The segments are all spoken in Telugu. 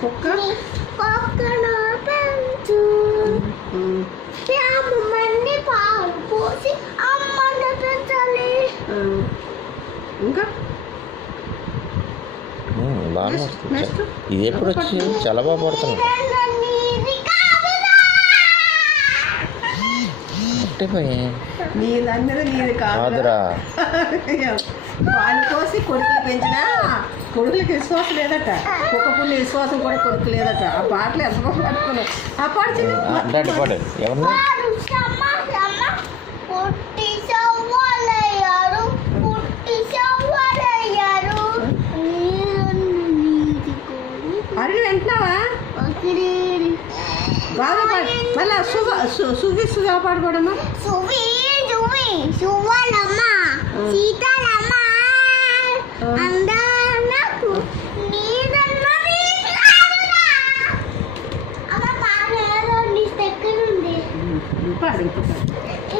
కుక్క కుక్కను పెంచు అమ్మని పాలు పోసి అమ్మని పెంచాలి. ఇంకా బాగా వస్తుంది. ఇది ఎప్పుడు వచ్చి చాలా బాగా పడుతుంది. నీది కాదురా. పాలు పోసి కొడుకులు పెంచినా కొడుకులకి విశ్వాసం లేదట. కుక్క పుల్లి విశ్వాసం కూడా కొడుకు లేదట. ఆ పాటలు ఎంత పడుతున్నావు. ఆ పాడు పాడు ఎవరిని అడిగి వింటున్నావా? బాగా పాడు. మళ్ళీ సుగా పాడుకోవడమ్మా. సీతాలమ్మ అందరకు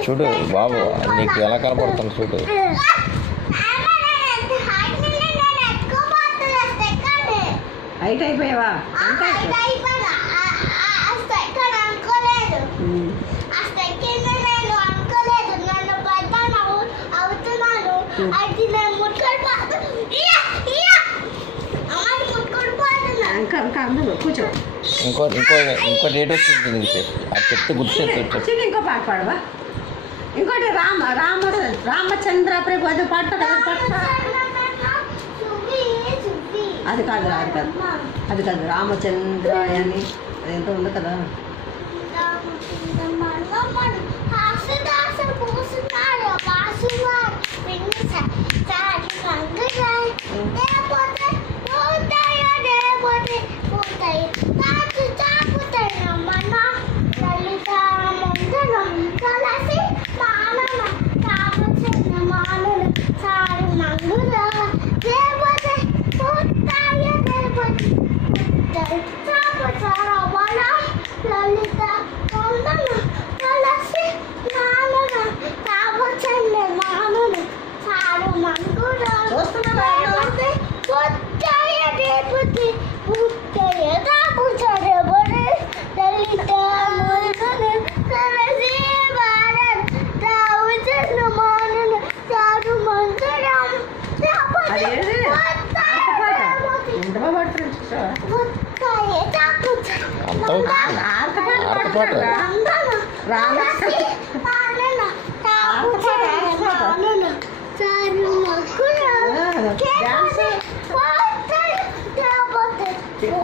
చూడు బాబు, నీకు ఎలా కనపడుతుంది చూడు. హైట్ అయిపోయావా? కూర్చో. ఇంకో డేట్ వచ్చింది. అది చెప్తే గుర్తు ఇంకో పాట పాడవా? ఇంకోటి రామచంద్ర ప్రభు అది పాట అది కాదు అది కాదు రామచంద్ర అని ఎంతో ఉంది కదా.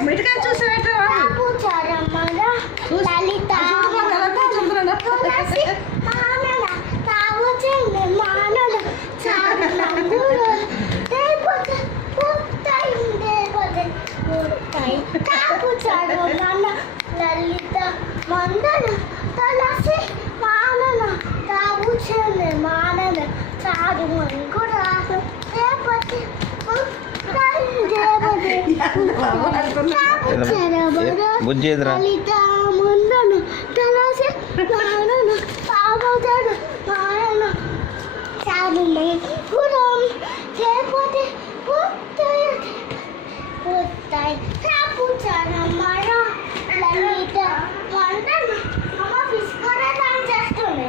మిఠకాయ చూసి లలిత మందన తలసి మానన తాగుచే మానన చారు మంకురాసు రేపటి లలిత మందన తలసి మానన తాగుచాడు మానన చారు మంకురం రేపటి పుత్తాయి తాగుచాడు మాన లలిత వందన అమ్మ ఫిష్ కూడా చేస్తుంది.